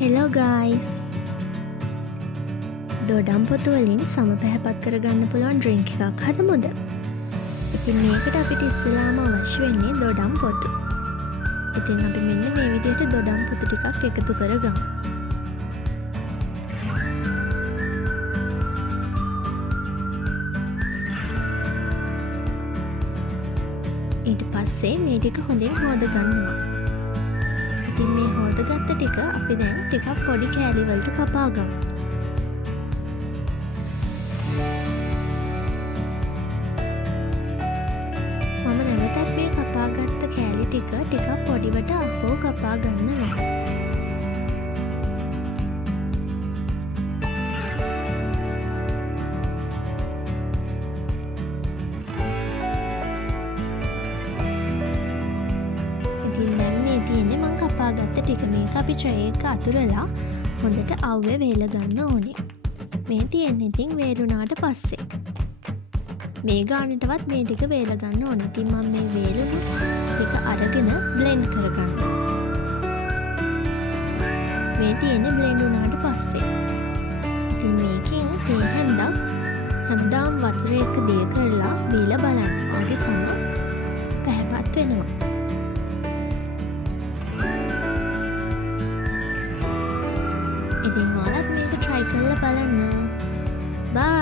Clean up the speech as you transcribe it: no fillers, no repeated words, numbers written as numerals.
Hello guys! දොඩම් පොතු වලින් සම පැහැපත් කරගන්න පුළුවන් ඩ්‍රින්ක් එකක් හදමුද? ඉතින් මේකට අපිට ඉස්සෙල්ලාම අවශ්‍ය වෙන්නේ දොඩම් පොතු. ඉතින් අපි මෙන්න මේ විදිහට දොඩම් පොතු ටිකක් එකතු කරගමු. ඊට පස්සේ මේ ටික හොඳින් හොද ගන්නවා. ඉතින් මේ හොදගත්ත ටික අපි දැන් ටිකක් පොඩි කෑලි වලට කපා ගමු. මම නැවතත් මේ කපාගත්ත කෑලි ටික පොඩිවට අපෝ කපා ගන්නවා. මං කපාගත්ත ටික මේක අපි ට්‍රේ එක අතුරලා හොඳට අව්වේ වේල ගන්න ඕනේ. මේ තියෙන්නේ ඉතින් වේලුණාට පස්සේ. මේ ගානටවත් මේ ටික වේල ගන්න ඕනේ. ඉතින් මම මේ වේලුණු ටික අරගෙන බ්ලෙන්ඩ් කරගන්නවා. මේ තියෙන්නේ බ්ලෙන්ඩ් වුණාට පස්සේ. ඉතින් මේකෙන් තේ හැන්දක් හැමදාම වතුර එක දිය කරලා බීලා බලන්න. ආගේ සම පැහැපත් වෙනවා. ඉතින් ඔයාලත් මේක try කරලා බලන්න. Bye!